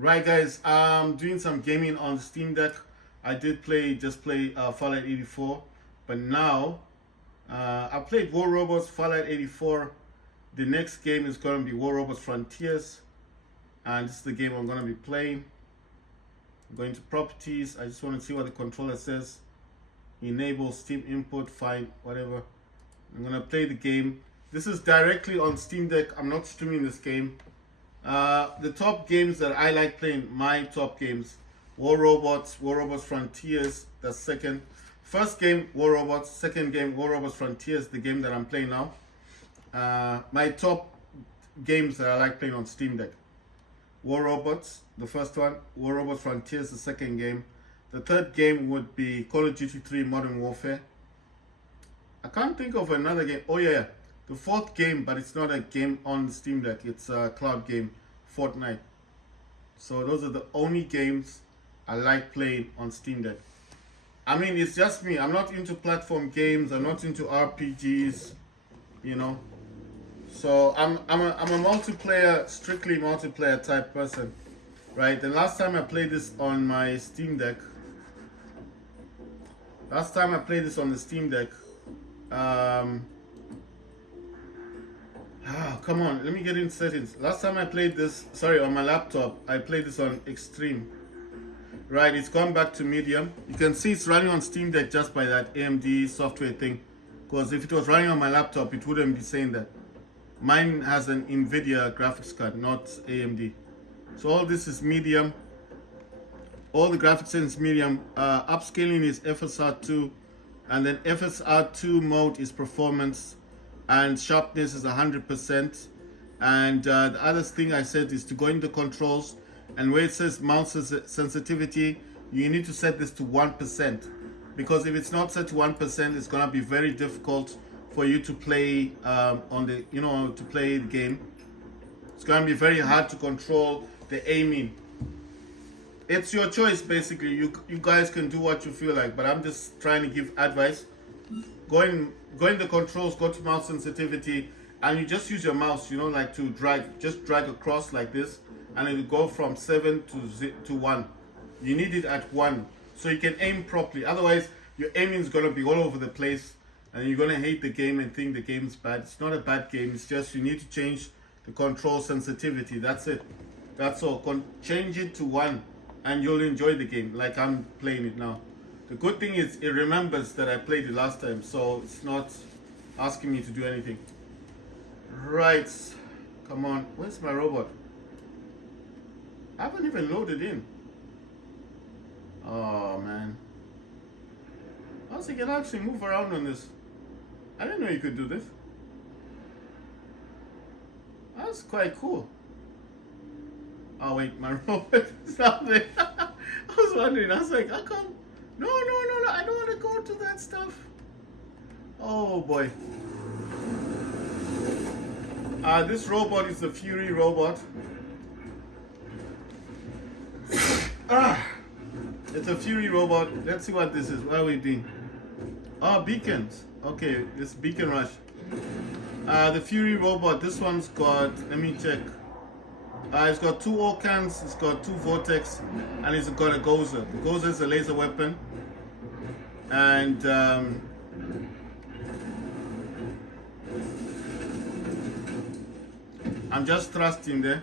Right, guys, I'm doing some gaming on Steam Deck. I did just play Fallout 84, but now I played War Robots, Fallout 84. The next game is going to be War Robots Frontiers, and this is the game I'm going to be playing. I'm going to properties. I just want to see what the controller says. Enable Steam input, fine, whatever. I'm going to play the game. This is directly on Steam Deck. I'm not streaming this game. The top games that I like playing, my top games: War Robots Frontiers, that's second. First game, War Robots. Second game, War Robots Frontiers, the game that I'm playing now. My top games that I like playing on Steam Deck: War Robots, the first one; War Robots Frontiers, the second game. The third game would be Call of Duty 3 Modern Warfare. I can't think of another game. Oh yeah, the fourth game, but it's not a game on Steam Deck. It's a cloud game, Fortnite. So those are the only games I like playing on Steam Deck. I mean, it's just me. I'm not into platform games. I'm not into RPGs, you know. So I'm a multiplayer, strictly multiplayer type person, right? The last time I played this on my Steam Deck, come on, let me get in settings. Last time I played this, sorry, on my laptop, I played this on Extreme. Right, it's gone back to medium. You can see it's running on Steam Deck just by that AMD software thing. Because if it was running on my laptop, it wouldn't be saying that. Mine has an NVIDIA graphics card, not AMD. So all this is medium. All the graphics is medium. Upscaling is FSR 2. And then FSR 2 mode is performance. And sharpness is 100%. And the other thing I said is to go into controls, and where it says mouse sensitivity, you need to set this to 1%, because if it's not set to 1%, it's gonna be very difficult for you to play to play the game. It's gonna be very hard to control the aiming. It's your choice, basically. You guys can do what you feel like, but I'm just trying to give advice. Go in the controls, go to mouse sensitivity, and you just use your mouse, like to drag across like this, and it will go from 7 to 1. You need it at 1 so you can aim properly. Otherwise, your aiming is going to be all over the place, and you're going to hate the game and think the game's bad. It's not a bad game. It's just you need to change the control sensitivity. That's it. That's all. Change it to 1, and you'll enjoy the game like I'm playing it now. The good thing is it remembers that I played it last time, so it's not asking me to do anything. Right. Come on. Where's my robot? I haven't even loaded in. Oh man. Also, you can actually move around on this. I didn't know you could do this. That's quite cool. Oh wait, my robot is not there. I was wondering, I was like, how come? No, I don't want to go to that stuff. Oh boy. This robot is the Fury robot. It's a Fury robot. Let's see what this is. What are we doing? Oh, beacons. Okay, this beacon rush. The Fury robot. This one's got. Let me check. It's got 2 Orcans. It's got 2 Vortex, and it's got a Gozer. The Gozer is a laser weapon, and I'm just thrusting there.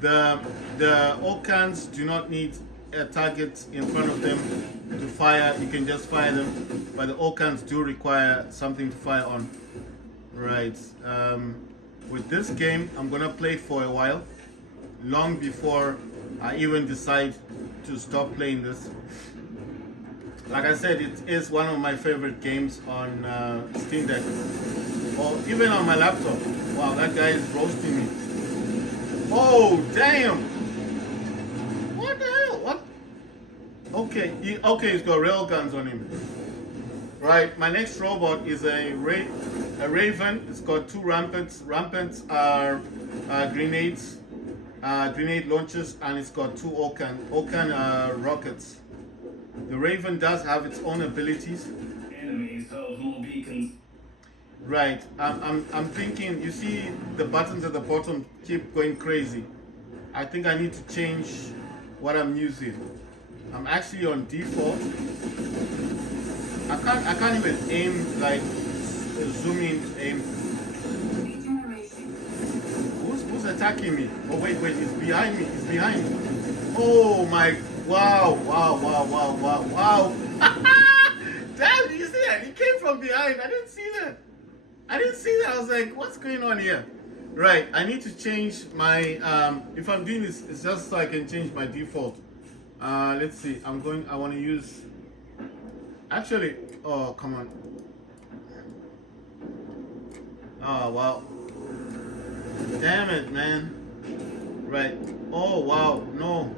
The Orcans do not need a target in front of them to fire. You can just fire them, but the Orcans do require something to fire on. Right. With this game, I'm gonna play for a while, long before I even decide to stop playing this. Like I said, it is one of my favorite games on Steam Deck, or even on my laptop. Wow, that guy is roasting me. Oh, damn! What the hell? What? Okay, he's got rail guns on him. Right, my next robot is a Raven. It's got 2 rampants. Rampants are grenades, grenade launchers, and it's got 2 Orcan rockets. The Raven does have its own abilities. Enemies hold more beacons. Right. I'm thinking, you see the buttons at the bottom keep going crazy. I think I need to change what I'm using. I'm actually on default. I can't even aim like zoom in aim. Who's attacking me? Oh wait, he's behind me. He's behind me. Oh my, wow. Damn, you see that? He came from behind. I didn't see that. I was like, what's going on here? Right, I need to change my if I'm doing this, it's just so I can change my default. Let's see. I want to use, actually, oh come on. Oh wow. Damn it, man. Right. Oh wow, no.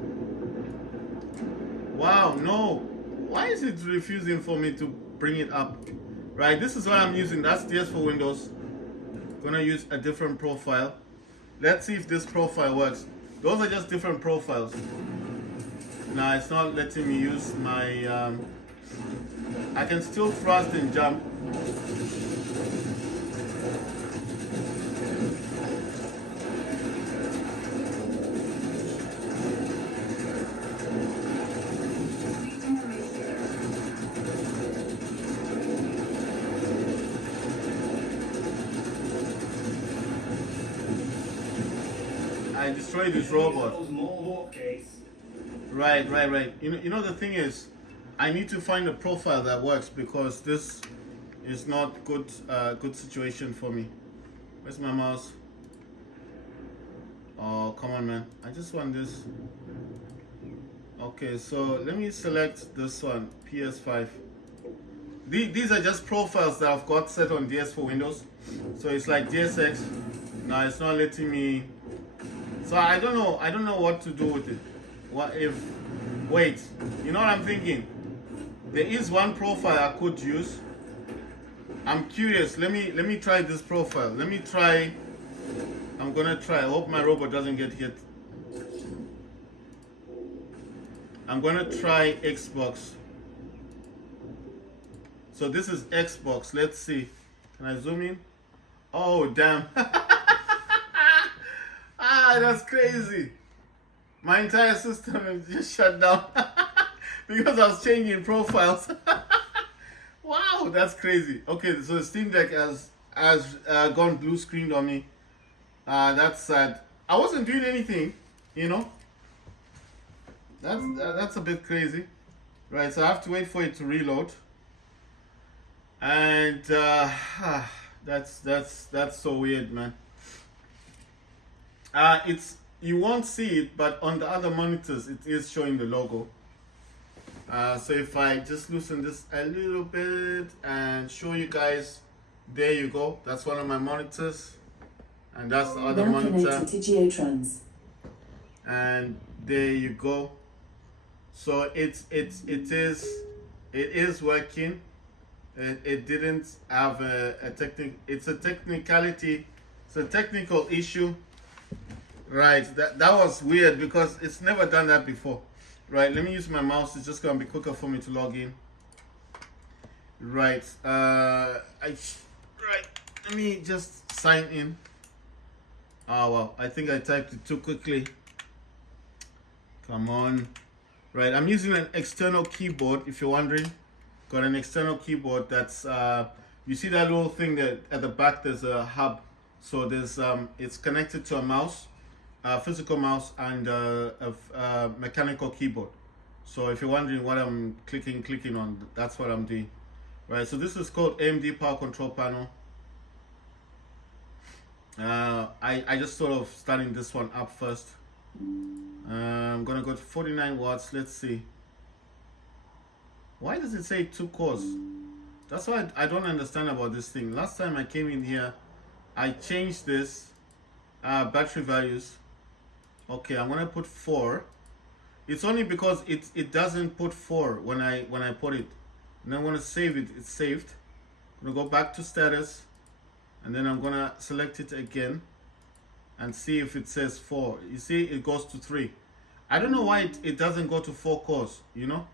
Wow, no. Why is it refusing for me to bring it up? Right, this is what I'm using. That's DS for Windows. Gonna use a different profile. Let's see if this profile works. Those are just different profiles. Now it's not letting me use my I can still thrust and jump. I destroyed this robot. Right. You know the thing is, I need to find a profile that works because this is not good situation for me. Where's my mouse? Oh come on, man! I just want this. Okay, so let me select this one, PS5. These are just profiles that I've got set on DS for Windows. So it's like DSX. Now it's not letting me. So I don't know what to do with it. What if, wait, you know what I'm thinking? There is one profile I could use. I'm curious. Let me try this profile. I'm gonna try. I hope my robot doesn't get hit. I'm gonna try Xbox. So this is Xbox. Let's see. Can I zoom in? Oh damn. Ah, that's crazy. My entire system is just shut down because I was changing profiles. Wow, that's crazy. Okay, so the Steam Deck has gone blue screened on me. That's sad. I wasn't doing anything, you know. That's a bit crazy, right? So I have to wait for it to reload, and that's so weird, man. You won't see it, but on the other monitors it is showing the logo. So if I just loosen this a little bit and show you guys, there you go. That's one of my monitors, and that's the other now monitor. connected to Geotrons. And there you go. So it is working. It didn't have a technicality. It's a technical issue. Right, that was weird because it's never done that before. Right, let me use my mouse. It's just gonna be quicker for me to log in. Right, let me just sign in. Oh wow, I think I typed it too quickly. Come on. Right, I'm using an external keyboard. If you're wondering, got an external keyboard that's you see that little thing that at the back there's a hub. So there's it's connected to a mouse. Physical mouse and a mechanical keyboard. So if you're wondering what I'm clicking on, that's what I'm doing. Right, so this is called AMD Power Control Panel. I just sort of starting this one up first. I'm gonna go to 49 watts. Let's see. Why does it say 2 cores? That's why I don't understand about this thing. Last time I came in here, I changed this battery values. Okay, I'm gonna put 4. It's only because it doesn't put 4 when I put it. And I'm gonna save it. It's saved. I'm gonna go back to status, and then I'm gonna select it again and see if it says 4. You see, it goes to 3. I don't know why it doesn't go to 4 cores. You know,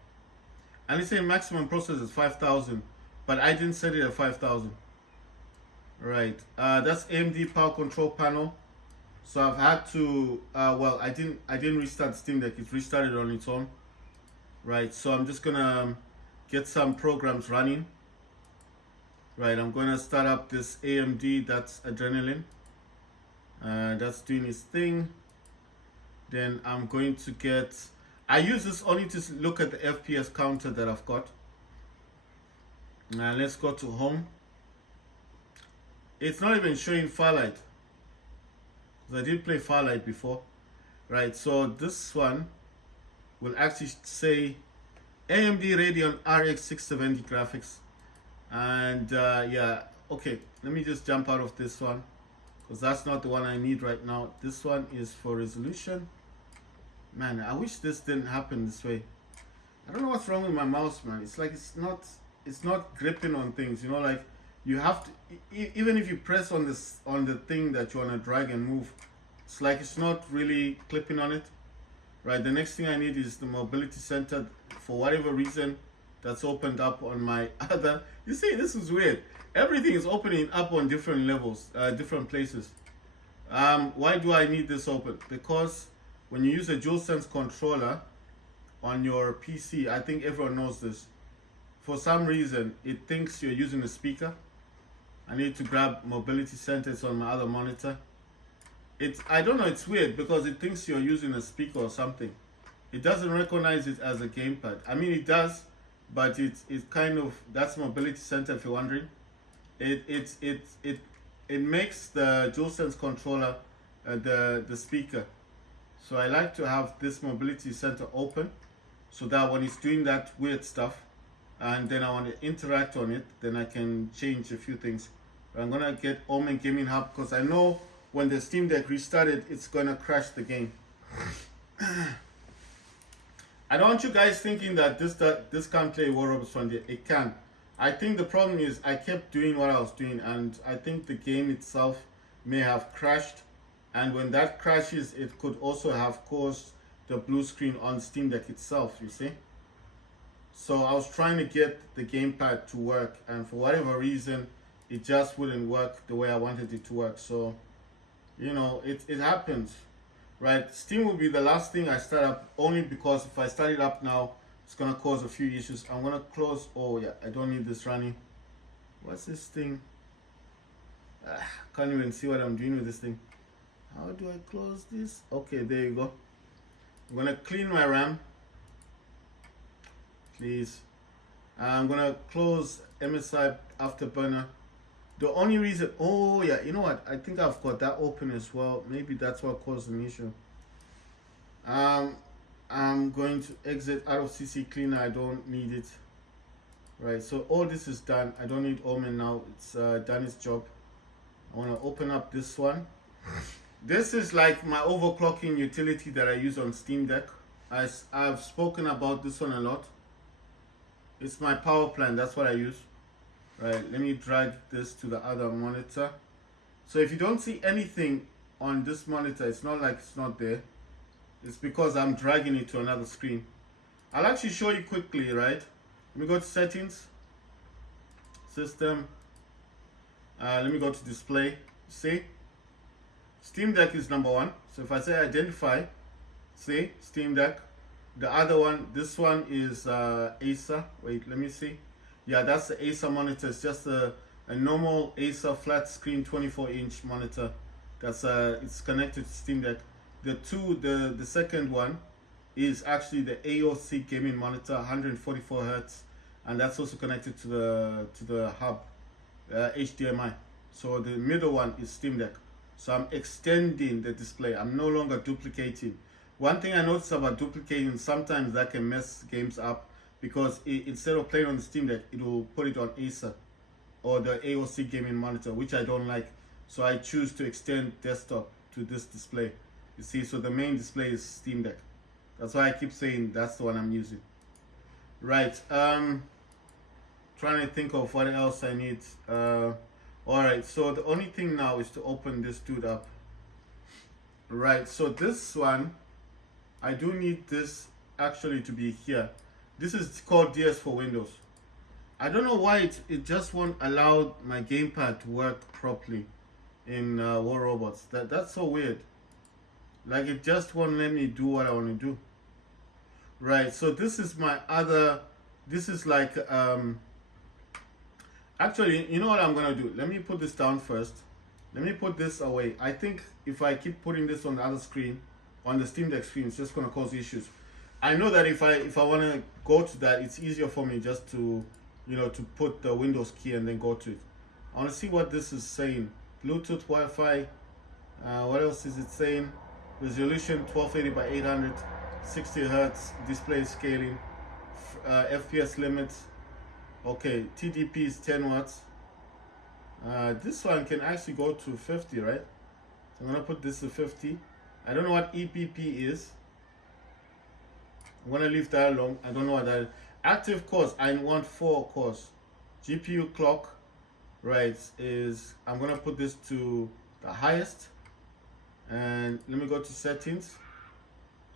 and it's saying maximum processor is 5,000, but I didn't set it at 5,000. Right. That's AMD Power Control Panel. So I've had to well, I didn't restart Steam Deck. It restarted on its own, right? So I'm just gonna get some programs running. Right, I'm gonna start up this AMD, that's Adrenaline. That's doing its thing. Then I'm going to get, I use this only to look at the FPS counter that I've got. Now let's go to home. It's not even showing Firelight, because I did play Firelight before. Right, so this one will actually say AMD Radeon RX 670 graphics. And yeah, okay, let me just jump out of this one, because that's not the one I need right now. This one is for resolution. Man, I wish this didn't happen this way. I don't know what's wrong with my mouse, man. It's like it's not gripping on things, you know, like you have to even if you press on this on the thing that you want to drag and move, it's like it's not really clipping on it. Right, the next thing I need is the mobility center. For whatever reason, that's opened up on my other. You see, this is weird. Everything is opening up on different levels, different places. Why do I need this open? Because when you use a DualSense controller on your PC, I think everyone knows this. For some reason, it thinks you're using a speaker. I need to grab mobility center. It's on my other monitor. I don't know, it's weird because it thinks you're using a speaker or something. It doesn't recognize it as a gamepad. I mean, it does, but it's kind of, that's mobility center if you're wondering. It makes the DualSense controller the speaker. So I like to have this mobility center open, so that when it's doing that weird stuff, and then I want to interact on it, then I can change a few things. I'm gonna get Omen Gaming Hub because I know when the Steam Deck restarted, it's gonna crash the game. I don't want you guys thinking that this can't play War Robots Frontier. It can. I think the problem is I kept doing what I was doing, and I think the game itself may have crashed. And when that crashes, it could also have caused the blue screen on Steam Deck itself, you see. So I was trying to get the gamepad to work, and for whatever reason, it just wouldn't work the way I wanted it to work. So, you know, it happens, right? Steam will be the last thing I start up, only because if I start it up now, it's gonna cause a few issues. I'm gonna close. Oh yeah, I don't need this running. What's this thing? Can't even see what I'm doing with this thing. How do I close this? Okay, there you go. I'm gonna clean my RAM, please. I'm gonna close MSI Afterburner. The only reason, oh yeah, you know what? I think I've got that open as well. Maybe that's what caused an issue. I'm going to exit out of CC Cleaner. I don't need it. Right, so all this is done. I don't need Omen now. It's done its job. I want to open up this one. This is like my overclocking utility that I use on Steam Deck. I've spoken about this one a lot. It's my power plant. That's what I use. Right, let me drag this to the other monitor. So if you don't see anything on this monitor, it's not like it's not there. It's because I'm dragging it to another screen. I'll actually show you quickly, right? Let me go to settings, system. Let me go to display. See, Steam Deck is number one. So if I say identify, see Steam Deck. The other one, this one is Acer. Wait, let me see. Yeah, that's the Acer monitor. It's just a normal Acer flat screen 24-inch monitor. That's it's connected to Steam Deck. The second one is actually the AOC gaming monitor, 144 hertz, and that's also connected to the hub, HDMI. So the middle one is Steam Deck. So I'm extending the display. I'm no longer duplicating. One thing I noticed about duplicating, sometimes that can mess games up, because instead of playing on the Steam Deck, it will put it on Acer or the AOC gaming monitor, which I don't like. So I choose to extend desktop to this display. You see, so the main display is Steam Deck. That's why I keep saying that's the one I'm using. Right, trying to think of what else I need. Alright, so the only thing now is to open this dude up. Right, so this one, I do need this actually to be here. This is called DS for Windows. I don't know why it just won't allow my gamepad to work properly in War Robots. That's so weird. Like it just won't let me do what I want to do. Right, so this is my other, this is like, actually, you know what I'm gonna do? Let me put this down first. Let me put this away. I think if I keep putting this on the other screen, on the Steam Deck screen, it's just gonna cause issues. I know that if I wanna go to that, it's easier for me just to, to put the Windows key and then go to it. I wanna see what this is saying. Bluetooth, Wi-Fi, what else is it saying? Resolution 1280 by 800, 60 Hertz, display scaling, FPS limits. Okay, TDP is 10 watts. This one can actually go to 50, right? So I'm gonna put this to 50. I don't know what EPP is. I'm gonna leave that alone. I don't know what that is. Active cores, I want 4 cores. GPU clock, right, is, I'm gonna put this to the highest. And let me go to settings.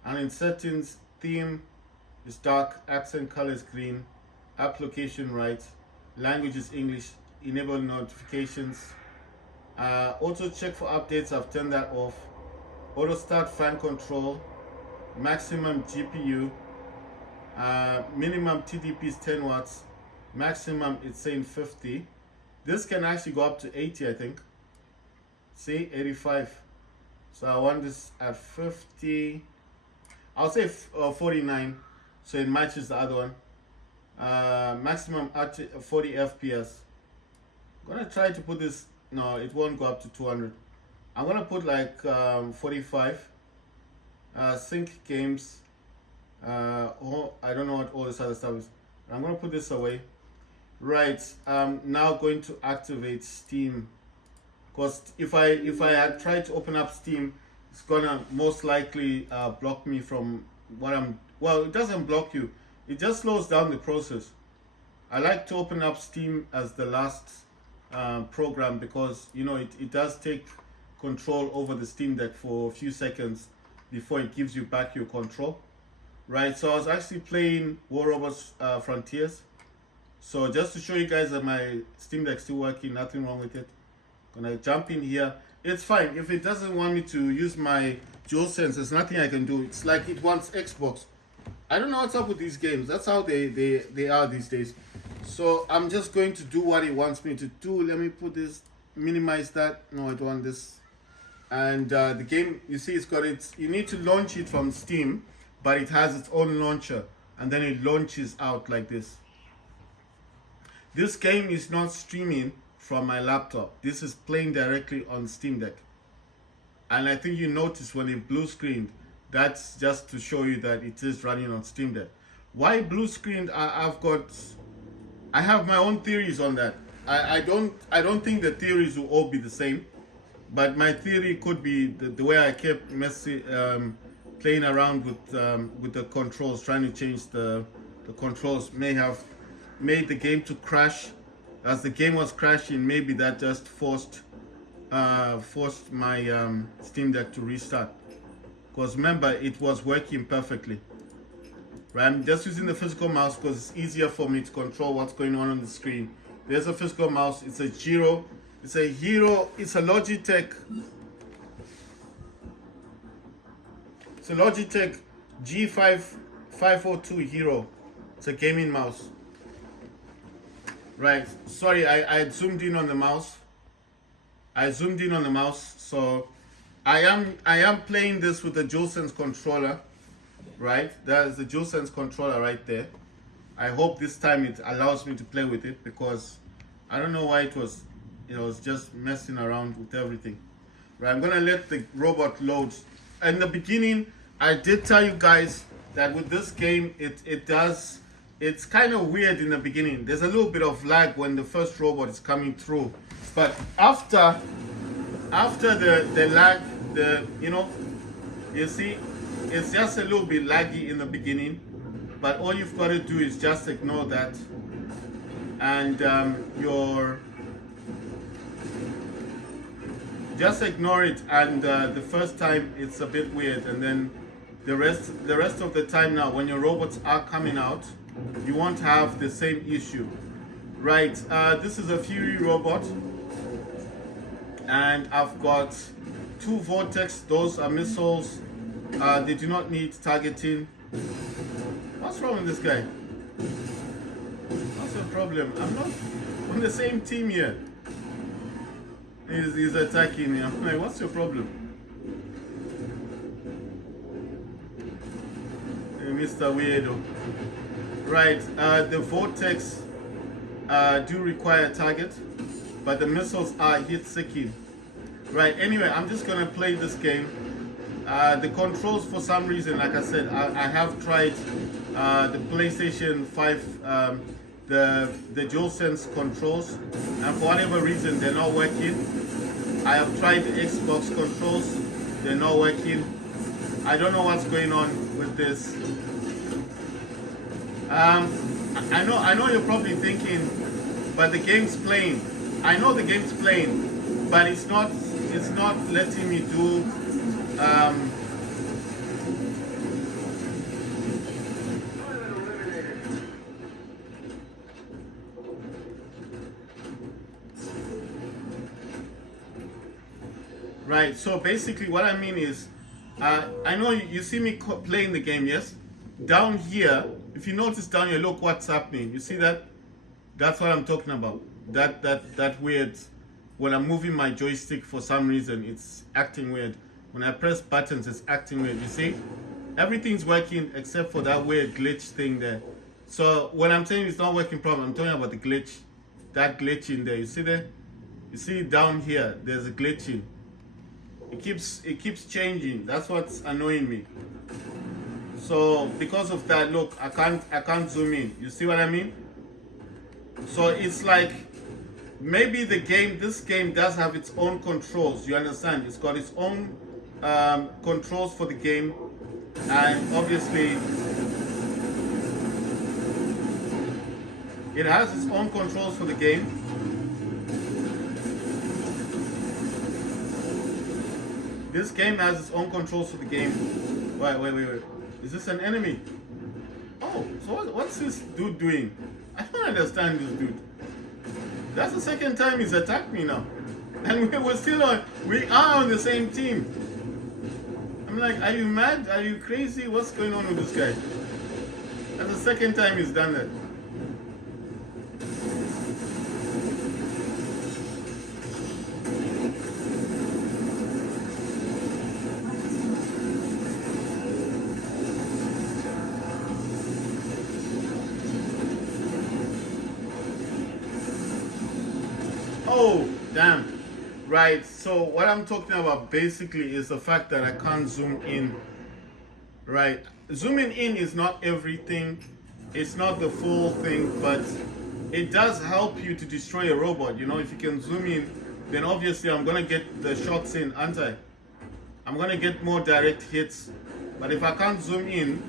And in settings, theme is dark, accent color is green, application right, language is English, enable notifications, auto check for updates, I've turned that off, auto start fan control, maximum GPU, minimum TDP is 10 watts, maximum it's saying 50. This can actually go up to 80, I think. See, 85. So I want this at 50. I'll say 49, so it matches the other one. Maximum at 40 FPS. I'm gonna try to put this. No, it won't go up to 200. I'm gonna put like 45. Sync games. Oh, I don't know what all this other stuff is. I'm gonna put this away. Right. Now going to activate Steam. Because if I had tried to open up Steam, it's gonna most likely block me from what I'm. Well, it doesn't block you. It just slows down the process. I like to open up Steam as the last program because it does take control over the Steam Deck for a few seconds before it gives you back your control. Right. So I was actually playing War Robots Frontiers. So just to show you guys that my Steam Deck still working, nothing wrong with it. Gonna jump in here. It's fine. If it doesn't want me to use my DualSense, there's nothing I can do. It's like it wants Xbox. I don't know what's up with these games. That's how they are these days. So I'm just going to do what it wants me to do. Let me put this, minimize that. No, I don't want this. And the game, you see, it's got its, you need to launch it from Steam, but it has its own launcher. And then it launches out like this. This game is not streaming from my laptop. This is playing directly on Steam Deck. And I think you notice when it blue screened, that's just to show you that it is running on Steam Deck. Why blue screened? I have my own theories on that. I don't think the theories will all be the same, but my theory could be the way I kept playing around with the controls, trying to change the controls may have made the game to crash. As the game was crashing, maybe that just forced my Steam Deck to restart. Because remember, it was working perfectly. Right? I'm just using the physical mouse because it's easier for me to control what's going on the screen. There's a physical mouse. It's a Giro. It's a Hero. It's a Logitech. It's a Logitech G502 Hero. It's a gaming mouse. Right, sorry, I zoomed in on the mouse. So I am playing this with the DualSense controller. Right, that is the DualSense controller right there. I hope this time it allows me to play with it because I don't know why it was just messing around with everything. Right, I'm gonna let the robot load. In the beginning, I did tell you guys that with this game, it's kind of weird in the beginning. There's a little bit of lag when the first robot is coming through, but after the lag, you see, it's just a little bit laggy in the beginning. But all you've got to do is just ignore that, and just ignore it. And the first time it's a bit weird, and then the rest of the time now, when your robots are coming out, you won't have the same issue. Right, this is a Fury robot, and I've got 2 vortex, those are missiles. They do not need targeting. What's wrong with this guy? What's the problem? I'm not on the same team here. He's attacking me. I'm like, what's your problem? Hey, Mr. Weirdo. Right, the vortex do require target, but the missiles are hit seeking. Right, anyway, I'm just gonna play this game. The controls, for some reason, like I said, I have tried the PlayStation 5, the DualSense controls, and for whatever reason they're not working. I have tried the Xbox controls, they're not working. I don't know what's going on with this. I know you're probably thinking, but the game's playing. I know the game's playing, but it's not letting me do right. So basically what I mean is, I know you see me playing the game, yes? Down here, if you notice down here, look what's happening. You see that? That's what I'm talking about. That weird, when I'm moving my joystick, for some reason it's acting weird. When I press buttons, it's acting weird. You see? Everything's working except for that weird glitch thing there. So when I'm saying it's not working problem, I'm talking about the glitch. That glitch in there. You see there? You see down here, there's a glitch in. It keeps changing. That's what's annoying me. So because of that, look, I can't zoom in. You see what I mean? So it's like, maybe this game does have its own controls. You understand? It's got its own controls for the game, and obviously it has its own controls for the game. This game has its own controls for the game. Wait. Is this an enemy? Oh, so what's this dude doing? I don't understand this dude. That's the second time he's attacked me now. And we are on the same team. I'm like, are you mad? Are you crazy? What's going on with this guy? That's the second time he's done that. Oh, damn. Right, so what I'm talking about basically is the fact that I can't zoom in. Right, zooming in is not everything. It's not the full thing, but it does help you to destroy a robot. You know, if you can zoom in, then obviously I'm gonna get the shots in, aren't I? I'm gonna get more direct hits. But if I can't zoom in,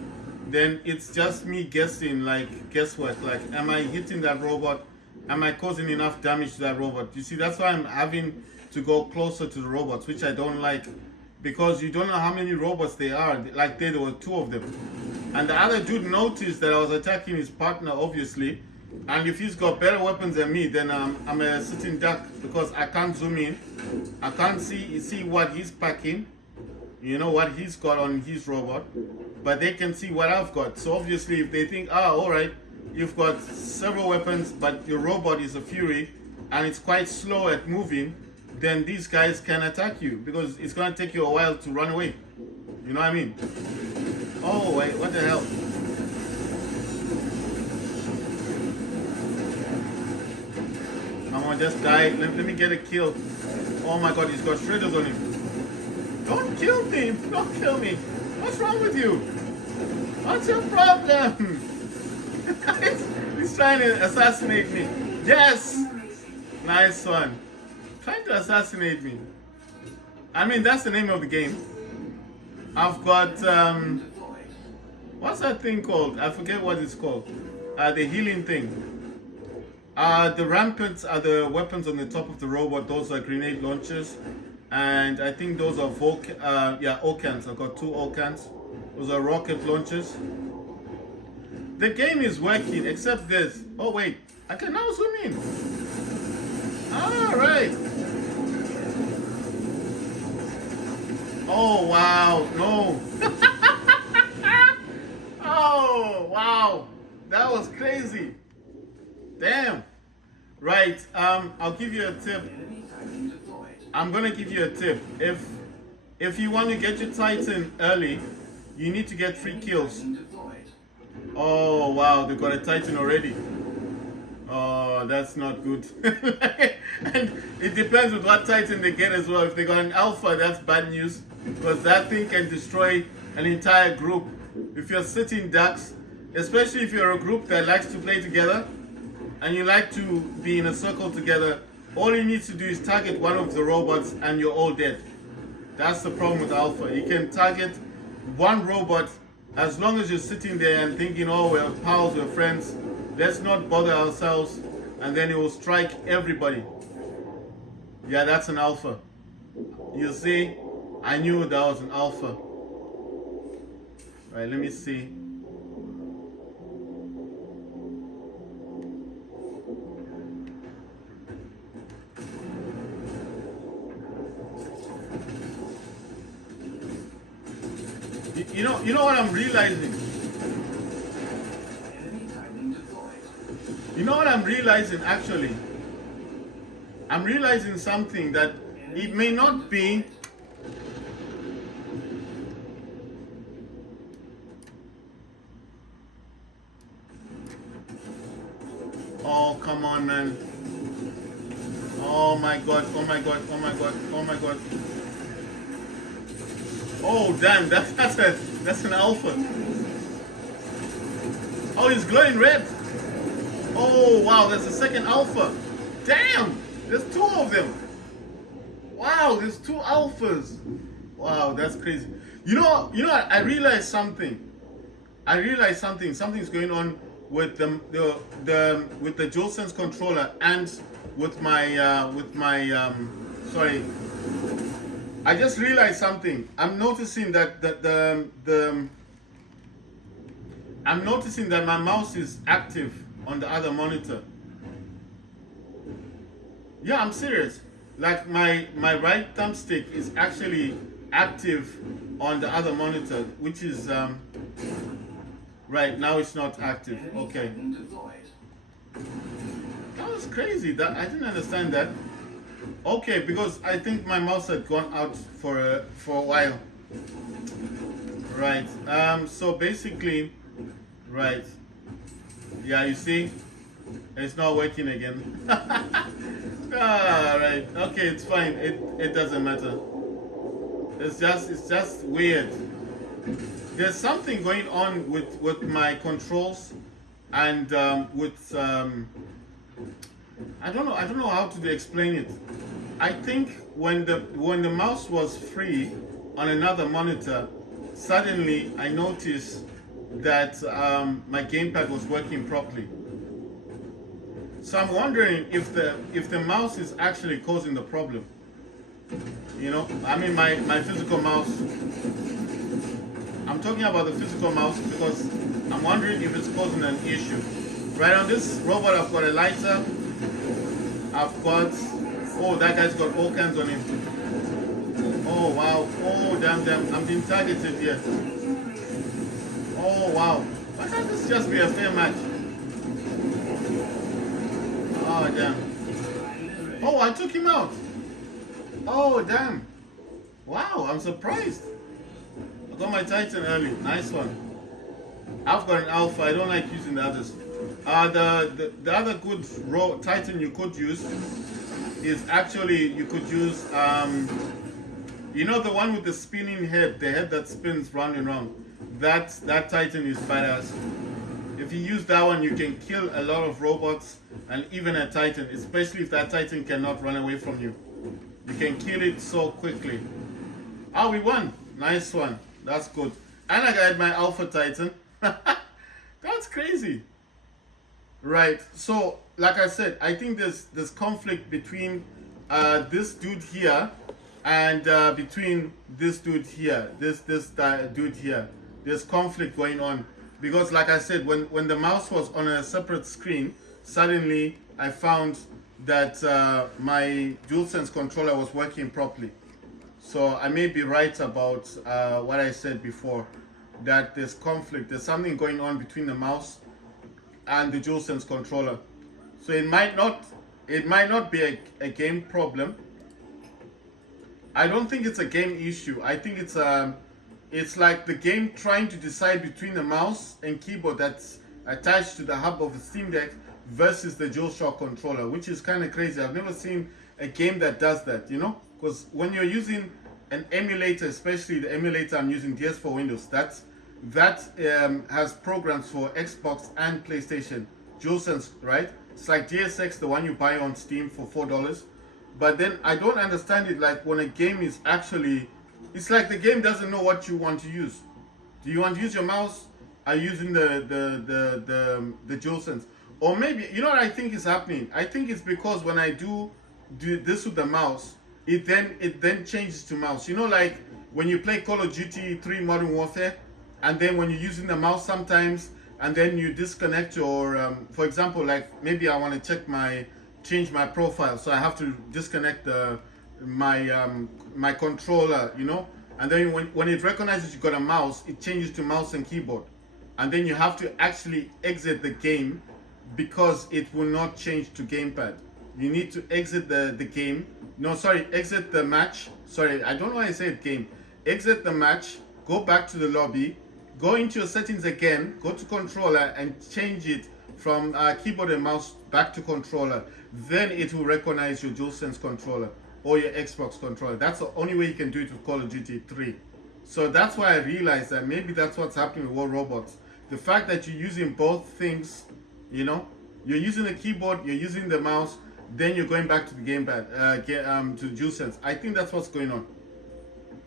then it's just me guessing, like guesswork. Like, am I hitting that robot? Am I causing enough damage to that robot? You see, that's why I'm having to go closer to the robots, which I don't like, because you don't know how many robots there are. Like there were 2 of them. And the other dude noticed that I was attacking his partner, obviously. And if he's got better weapons than me, then I'm a sitting duck, because I can't zoom in. I can't see what he's packing, you know, what he's got on his robot. But they can see what I've got. So obviously if they think, alright, you've got several weapons, but your robot is a Fury, and it's quite slow at moving, then these guys can attack you, because it's going to take you a while to run away. You know what I mean? Oh, wait, what the hell? I'm going to just die. Let me get a kill. Oh my god, he's got shredders on him. Don't kill me. Don't kill me. What's wrong with you? What's your problem? He's trying to assassinate me. Yes! Nice one. Trying to assassinate me. I mean, that's the name of the game. I've got, what's that thing called? I forget what it's called. The healing thing. The rampants are the weapons on the top of the robot. Those are grenade launchers. And I think those are Okans. I've got 2 Okans. Those are rocket launchers. The game is working, except this. Oh wait, I can now zoom in. Alright. Oh wow, no. Oh wow, that was crazy. Damn. Right. I'll give you a tip. Enemy Titan deployed. I'm gonna give you a tip. If you want to get your Titan early, you need to get 3 kills. Titan deployed. Oh wow, they got a Titan already. Oh, that's not good. And it depends with what Titan they get as well. If they got an Alpha, that's bad news, because that thing can destroy an entire group. If you're sitting ducks, especially if you're a group that likes to play together and you like to be in a circle together, all you need to do is target one of the robots and you're all dead. That's the problem with Alpha. You can target one robot as long as you're sitting there and thinking, oh, we're pals, we're friends, let's not bother ourselves, and then it will strike everybody. Yeah, that's an Alpha. You see, I knew that was an Alpha. Right, let me see. You know what I'm realizing? Enemy Titan deployed. You know what I'm realizing actually? I'm realizing something that it may not be. Oh, come on, man. Oh my god, oh my god, oh my god, oh my god. Oh damn, that's an Alpha. Oh, he's glowing red. Oh wow, there's a second Alpha. Damn, there's 2 of them. Wow, there's 2 Alphas. Wow, that's crazy. I realized something. Something's going on with the with the DualSense controller and with my sorry. I just realized something. I'm noticing that I'm noticing that my mouse is active on the other monitor. Yeah, I'm serious. Like my right thumbstick is actually active on the other monitor, which is right now it's not active. Enemy Okay. Titan deployed. That was crazy. That I didn't understand that. Okay, because I think my mouse had gone out for a while. Right. So basically, right. Yeah, you see, it's not working again. Ah, right. Okay, it's fine. It doesn't matter. It's just weird. There's something going on with my controls and with I don't know how to explain it. I think when the mouse was free on another monitor, suddenly I noticed that my gamepad was working properly. So I'm wondering if the mouse is actually causing the problem. You know, I mean my physical mouse. I'm talking about the physical mouse because I'm wondering if it's causing an issue. Right on this robot, I've got a lighter. I've got, oh, that guy's got all kinds on him. Oh wow, oh damn, I'm being targeted here. Oh wow, why can't this just be a fair match? Oh damn. Oh, I took him out. Oh damn. Wow, I'm surprised. I got my Titan early, nice one. I've got an Alpha, I don't like using the others. The other good Titan you could use is actually, you could use, you know, the one with the spinning head, the head that spins round and round. That Titan is badass. If you use that one, you can kill a lot of robots and even a Titan, especially if that Titan cannot run away from you. You can kill it so quickly. Oh, we won. Nice one. That's good. And I got my Alpha Titan. That's crazy. Right. So, like I said, I think there's conflict between this dude here and between this dude here. This dude here. There's conflict going on because, like I said, when the mouse was on a separate screen, suddenly I found that my DualSense controller was working properly. So I may be right about what I said before, that there's conflict, there's something going on between the mouse and the DualSense controller. So it might not be a game problem. I don't think it's a game issue. I think it's like the game trying to decide between the mouse and keyboard that's attached to the hub of the Steam Deck versus the DualShock controller, which is kind of crazy. I've never seen a game that does that, you know? Because when you're using an emulator, especially the emulator I'm using, DS4 Windows, that has programs for Xbox and PlayStation, DualSense, right? It's like DSX, the one you buy on Steam for $4. But then I don't understand it, like when a game is actually, it's like the game doesn't know what you want to use. Do you want to use your mouse? Are you using the DualSense? Or maybe, you know what I think is happening? I think it's because when I do this with the mouse, it then changes to mouse. You know, like when you play Call of Duty 3 Modern Warfare, and then when you're using the mouse sometimes, and then you disconnect your, for example, like maybe I want to change my profile, so I have to disconnect my controller, you know, and then when it recognizes you got a mouse, it changes to mouse and keyboard, and then you have to actually exit the game because it will not change to gamepad. You need to exit the game. No, sorry, exit the match. Sorry, I don't know why I said game. Exit the match, go back to the lobby, go into your settings again, go to controller and change it from keyboard and mouse back to controller. Then it will recognize your DualSense controller or your Xbox controller. That's the only way you can do it with Call of Duty 3. So that's why I realized that maybe that's what's happening with War Robots. The fact that you're using both things, you know, you're using the keyboard, you're using the mouse, then you're going back to the gamepad, to the DualSense. I think that's what's going on.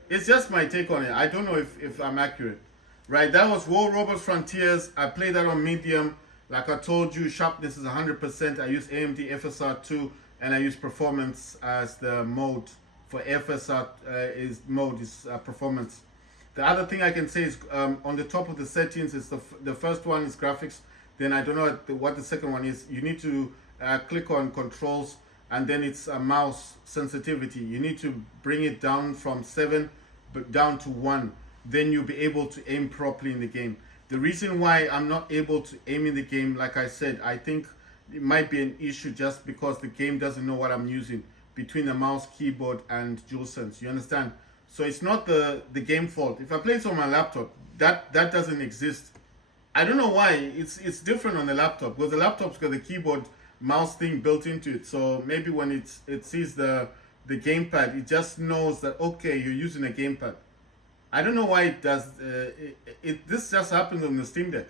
It's just my take on it. I don't know if I'm accurate. Right, that was War Robots Frontiers. I played that on medium. Like I told you, sharpness is 100%. I use AMD FSR 2, and I use performance as the mode for FSR. Is performance. The other thing I can say is on the top of the settings is the first one is graphics. Then I don't know what the second one is. You need to click on controls, and then it's a mouse sensitivity. You need to bring it down from 7 down to 1. Then you'll be able to aim properly in the game. The reason why I'm not able to aim in the game, like I said, I think it might be an issue just because the game doesn't know what I'm using between the mouse, keyboard, and DualSense. You understand? So it's not the game fault. If I play it on my laptop, that doesn't exist. I don't know why. It's different on the laptop because the laptop's got the keyboard mouse thing built into it. So maybe when it sees the gamepad, it just knows that okay, you're using a gamepad. I don't know why it does. This just happens on the Steam Deck.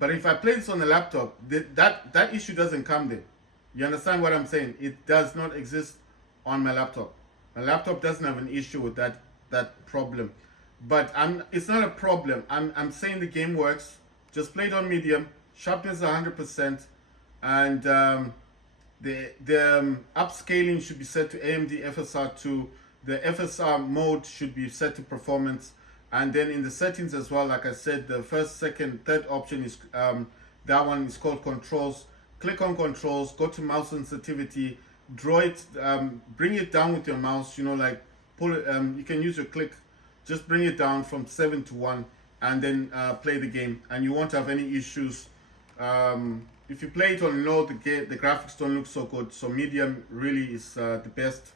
But if I play this on the laptop, that issue doesn't come there. You understand what I'm saying? It does not exist on my laptop. My laptop doesn't have an issue with that problem. But it's not a problem. I'm saying the game works. Just play it on medium. Sharpness is 100%, and the upscaling should be set to AMD FSR 2. The FSR mode should be set to performance, and then in the settings as well, like I said, the first, second, third option is that one is called controls. Click on controls, go to mouse sensitivity, draw it, bring it down with your mouse, you know, like pull it, you can use your click, just bring it down from 7 to 1, and then play the game, and you won't have any issues. If you play it on low, the graphics don't look so good, so medium really is the best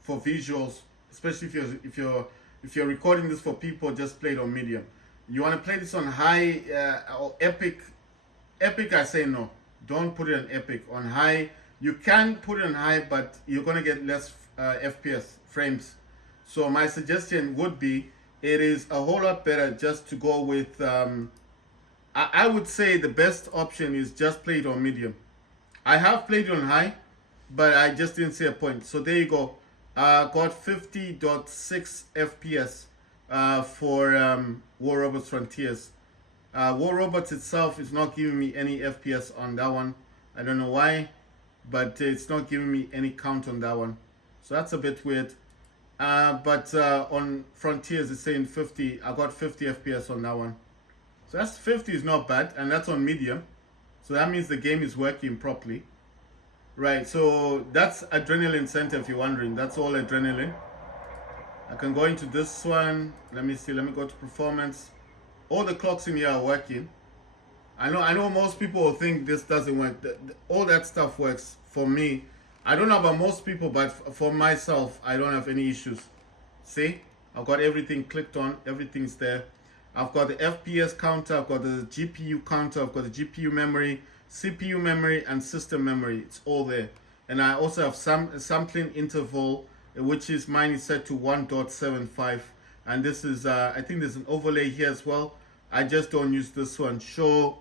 for visuals, especially if you're recording this for people. Just play it on medium. You want to play this on high or epic. I say no, don't put it on epic. On high, you can put it on high, but you're gonna get less FPS frames. So my suggestion would be, it is a whole lot better just to go with I would say the best option is just play it on medium. I have played it on high, but I just didn't see a point. So there you go. Got 50.6 FPS for War Robots Frontiers. War Robots itself is not giving me any FPS on that one. I don't know why, but it's not giving me any count on that one. So that's a bit weird. But on Frontiers it's saying 50. I got 50 FPS on that one. So that's 50 is not bad, and that's on medium. So that means the game is working properly. Right, so that's Adrenaline Center if you're wondering. That's all Adrenaline. I can go into this one. Let me see. Let me go to performance. All the clocks in here are working. I know most people will think this doesn't work. All that stuff works for me. I don't know about most people, but for myself, I don't have any issues. See, I've got everything clicked on. Everything's there. I've got the FPS counter. I've got the GPU counter. I've got the GPU memory, CPU memory, and system memory. It's all there. And I also have some sampling interval, which is mine is set to 1.75. And this is, I think there's an overlay here as well. I just don't use this one. Show,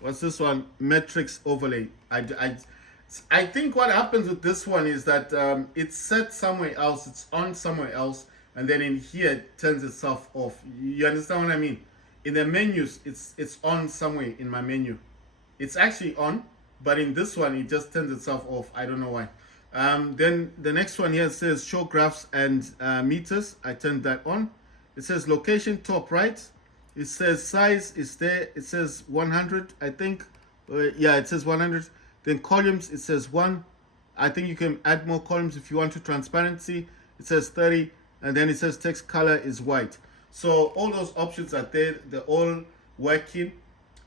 what's this one? Metrics overlay. I think what happens with this one is that it's set somewhere else. It's on somewhere else. And then in here, it turns itself off. You understand what I mean? In the menus, it's on somewhere in my menu. It's actually on, but in this one, it just turns itself off. I don't know why. Then the next one here says show graphs and meters. I turned that on. It says location top right. It says size is there. It says 100, I think. Yeah, it says 100. Then columns, it says 1. I think you can add more columns if you want to. Transparency, it says 30. And then it says text color is white. So all those options are there. They're all working.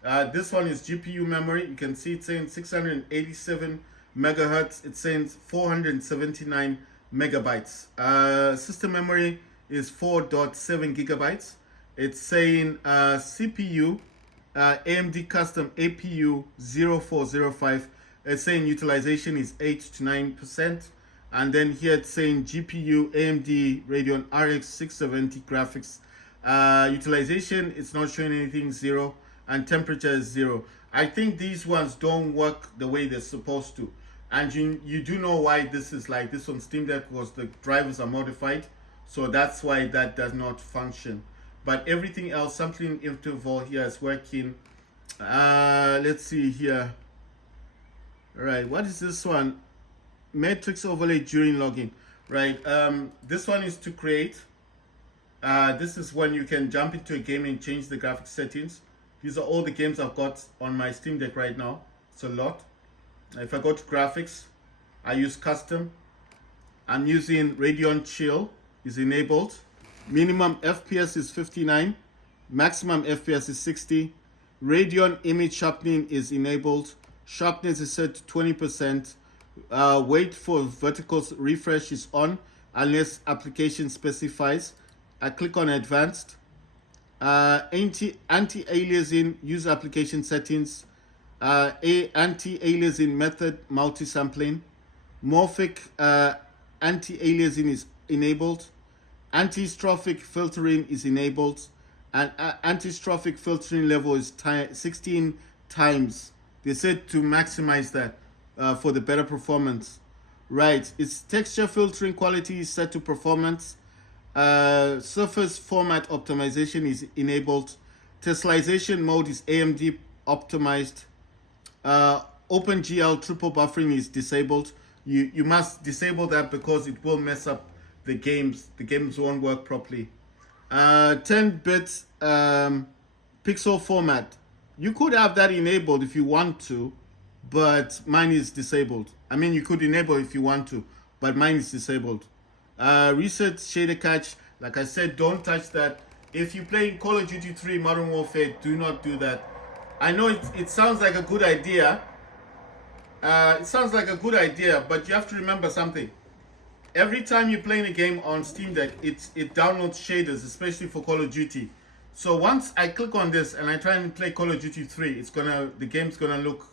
This one is GPU memory. You can see it's saying 687 megahertz. It's saying 479 megabytes. System memory is 4.7 gigabytes. It's saying CPU, AMD custom APU 0405. It's saying utilization is 8 to 9%. And then here it's saying GPU AMD Radeon RX 670 graphics. Utilization, it's not showing anything, 0. And temperature is 0. I think these ones don't work the way they're supposed to. And you do know why this is like this on Steam Deck, because the drivers are modified. So that's why that does not function. But everything else, sampling interval here is working. Let's see here. All right, what is this one? Matrix overlay during login. Right, this one is to create. This is when you can jump into a game and change the graphics settings. These are all the games I've got on my Steam Deck right now. It's a lot. If I go to graphics, I use custom. I'm using Radeon Chill is enabled. Minimum FPS is 59. Maximum FPS is 60. Radeon image sharpening is enabled. Sharpness is set to 20%. Wait for vertical refresh is on unless application specifies. I click on advanced. Anti-aliasing, use application settings. Anti-aliasing method, multi-sampling. Morphic anti-aliasing is enabled. Anti-strophic filtering is enabled. And anti-strophic filtering level is 16 times. They said to maximize that for the better performance. Right, its texture filtering quality is set to performance. Surface format optimization is enabled. Tessellization mode is AMD optimized. OpenGL triple buffering is disabled. You must disable that because it will mess up the games. The games won't work properly. 10-bit pixel format. You could have that enabled if you want to, but mine is disabled. I mean, you could enable if you want to, but mine is disabled. Reset shader cache. Like I said, don't touch that. If you play Call of Duty 3 Modern Warfare, do not do that. I know it sounds like a good idea. But you have to remember something. Every time you're playing a game on Steam Deck, it downloads shaders, especially for Call of Duty. So once I click on this and I try and play Call of Duty 3, the game's gonna look,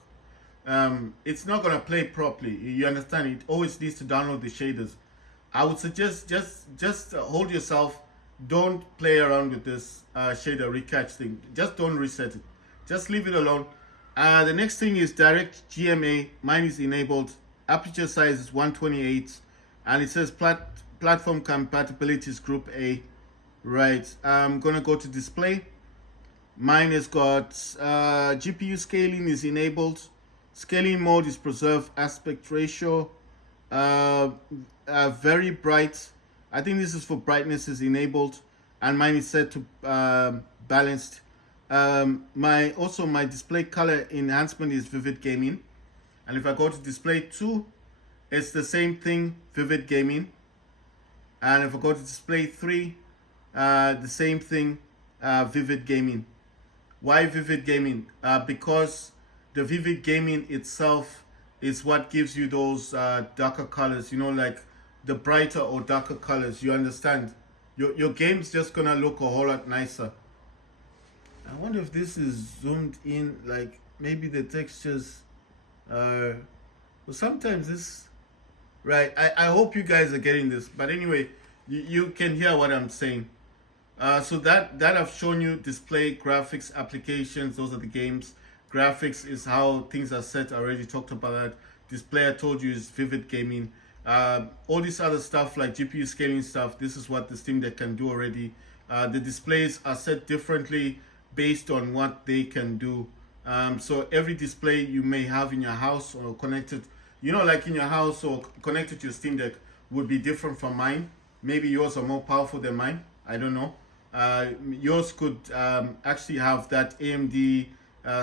it's not gonna play properly. You understand? It always needs to download the shaders. I would suggest just hold yourself. Don't play around with this shader recache thing. Just don't reset it. Just leave it alone. The next thing is direct GMA. Mine is enabled. Aperture size is 128, and it says platform compatibility is Group A. Right. I'm gonna go to display. Mine has got GPU scaling is enabled. Scaling mode is preserve aspect ratio. Very bright. I think this is for brightness is enabled, and mine is set to balanced. My display color enhancement is vivid gaming, and if I go to display 2, it's the same thing, vivid gaming. And if I go to display 3, the same thing, Vivid Gaming. Why Vivid Gaming? Because the Vivid Gaming itself is what gives you those darker colors, you know, like the brighter or darker colors, you understand? Your game's just gonna look a whole lot nicer. I wonder if this is zoomed in, like maybe the textures well, sometimes this, right, I hope you guys are getting this, but anyway, you can hear what I'm saying. So that I've shown you display, graphics, applications, those are the games. Graphics is how things are set. I already talked about that. Display, I told you, is Vivid Gaming. All this other stuff like GPU scaling stuff, this is what the Steam Deck can do already. The displays are set differently based on what they can do. So every display you may have in your house or connected, you know, like in your house or connected to your Steam Deck would be different from mine. Maybe yours are more powerful than mine. I don't know. Yours could actually have that AMD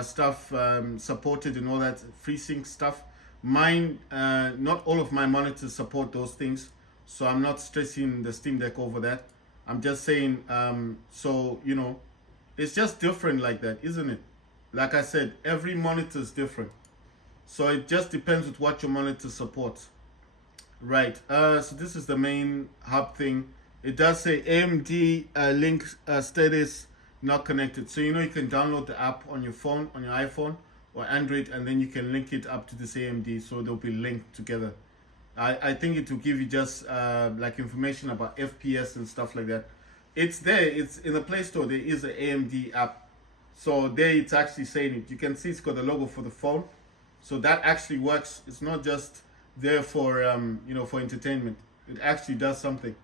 stuff supported and all that FreeSync stuff. Mine, not all of my monitors support those things, so I'm not stressing the Steam Deck over that. I'm just saying, so you know, it's just different like that, isn't it? Like I said, every monitor is different, so it just depends with what your monitor supports. Right. So this is the main hub thing. It does say AMD link status not connected. So you know you can download the app on your phone, on your iPhone or Android, and then you can link it up to this AMD, so they'll be linked together. I think it will give you just like information about FPS and stuff like that. It's there. It's in the Play Store. There is an AMD app. So there it's actually saying it. You can see it's got the logo for the phone. So that actually works. It's not just there for you know, for entertainment. It actually does something.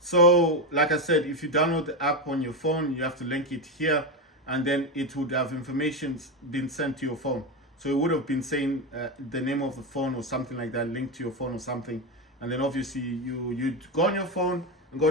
So like I said, if you download the app on your phone, you have to link it here, and then it would have information been sent to your phone. So it would have been saying the name of the phone or something like that, linked to your phone or something. And then obviously you go on your phone and go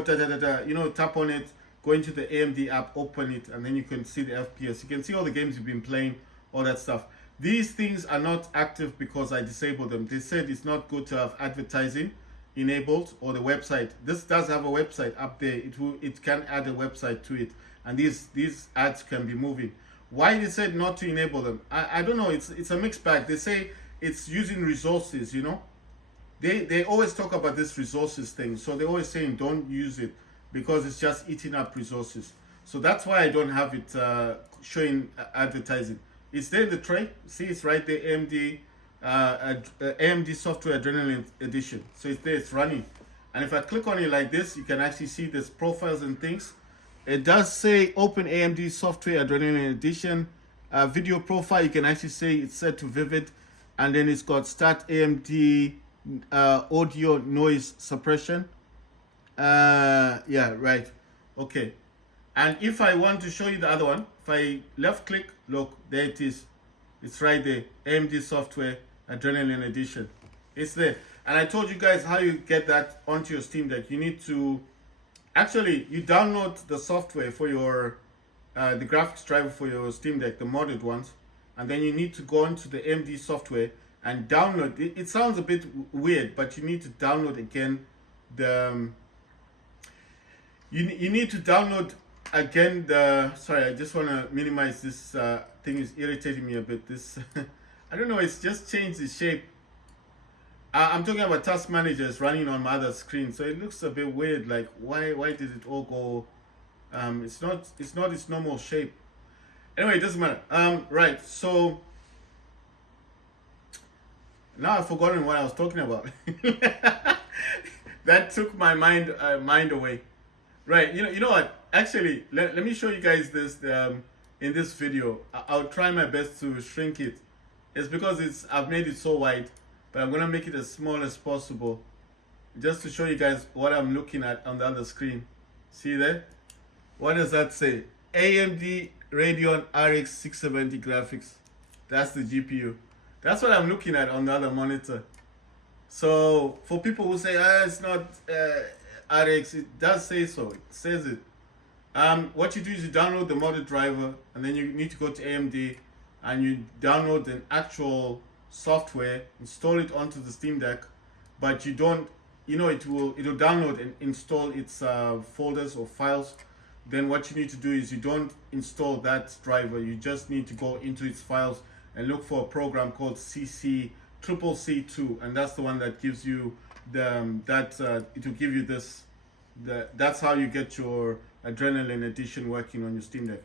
you know, tap on it, go into the AMD app, open it, and then you can see the FPS. You can see all the games you've been playing, all that stuff. These things are not active because I disabled them. They said it's not good to have advertising enabled or the website. This does have a website up there. It can add a website to it, and these ads can be moving. Why they said not to enable them, I don't know. It's a mixed bag. They say it's using resources, you know. They always talk about this resources thing, so they're always saying don't use it because it's just eating up resources. So that's why I don't have it showing advertising. It's there in the tray. See, it's right there, AMD AMD Software Adrenaline Edition. So it's there, it's running. And if I click on it like this, you can actually see this profiles and things. It does say Open AMD Software Adrenaline Edition. Video profile, you can actually say it's set to Vivid. And then it's got Start AMD Audio Noise Suppression. Yeah, right. Okay. And if I want to show you the other one, if I left click, look, there it is. It's right there. AMD Software Adrenaline Edition. It's there. And I told you guys how you get that onto your Steam Deck. You need to, actually, you download the software for your, the graphics driver for your Steam Deck, the modded ones. And then you need to go into the AMD software and download. It sounds a bit weird, but you need to download again the, you need to download again the, sorry, I just want to minimize this thing is irritating me a bit. This, I don't know, it's just changed the shape. I'm talking about Task Manager is running on my other screen, so it looks a bit weird. Like, why did it all go? It's not its normal shape. Anyway, it doesn't matter. Right. So now I've forgotten what I was talking about. That took my mind away. Right. You know what? Actually, let me show you guys this in this video. I'll try my best to shrink it. It's because I've made it so wide. But I'm gonna make it as small as possible, just to show you guys what I'm looking at on the other screen. See there? What does that say? AMD Radeon RX 670 graphics. That's the GPU. That's what I'm looking at on the other monitor. So for people who say, it's not RX, it does say so. It says it. What you do is you download the modded driver, and then you need to go to AMD, and you download an actual software, install it onto the Steam Deck, but you don't it will download and install its folders or files. Then what you need to do is you don't install that driver. You just need to go into its files and look for a program called CC2, and that's the one that gives you it will give you this. That's how you get your Adrenaline Edition working on your Steam Deck.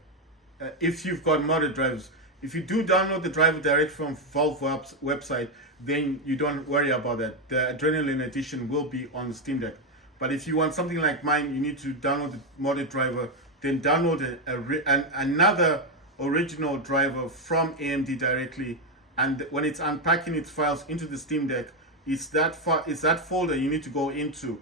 If you've got modded drivers, if you do download the driver direct from Valve website, then you don't worry about that. The Adrenaline Edition will be on the Steam Deck. But if you want something like mine, you need to download the modded driver, then download another original driver from AMD directly. And when it's unpacking its files into the Steam Deck, it's that folder you need to go into.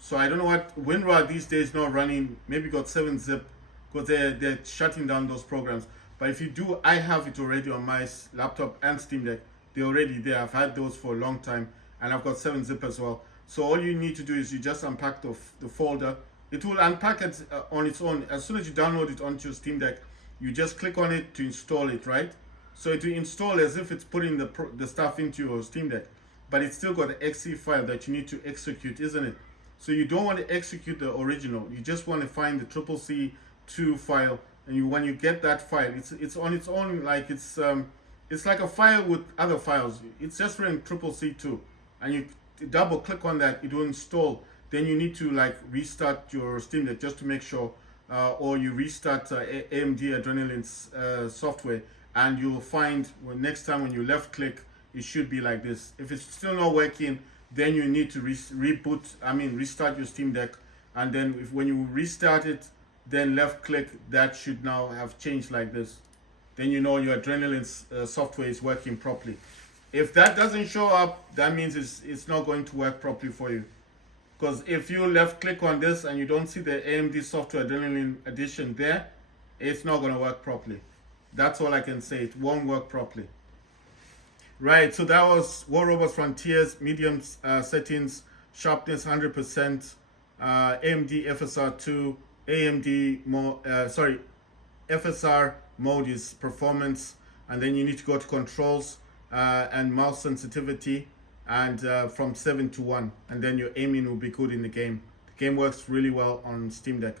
So I don't know what WinRAR these days not running. Maybe got 7-zip because they're shutting down those programs. But if you do, I have it already on my laptop and Steam Deck. They're already there. I've had those for a long time, and I've got 7-zip as well. So all you need to do is you just unpack the folder. It will unpack it on its own. As soon as you download it onto your Steam Deck, you just click on it to install it, right? So it will install as if it's putting the stuff into your Steam Deck, but it's still got an exe file that you need to execute, isn't it? So you don't want to execute the original. You just want to find the CCC2 file, and when you get that file, it's on its own, like it's like a file with other files. It's just written CCC2, and you double click on that, it will install. Then you need to like restart your Steam Deck just to make sure, or you restart AMD Adrenaline's software, and you'll find next time when you left click, it should be like this. If it's still not working, then you need to restart your Steam Deck, and then when you restart it, then left click, that should now have changed like this. Then you know your Adrenaline's software is working properly. If that doesn't show up, that means it's not going to work properly for you. Because if you left click on this and you don't see the AMD Software Adrenaline Edition there, it's not going to work properly. That's all I can say. It won't work properly. Right, so that was War Robots Frontiers, medium settings, sharpness 100%, AMD FSR 2, FSR mode is performance, and then you need to go to controls and mouse sensitivity, and from 7 to 1, and then your aiming will be good in the game. The game works really well on Steam Deck.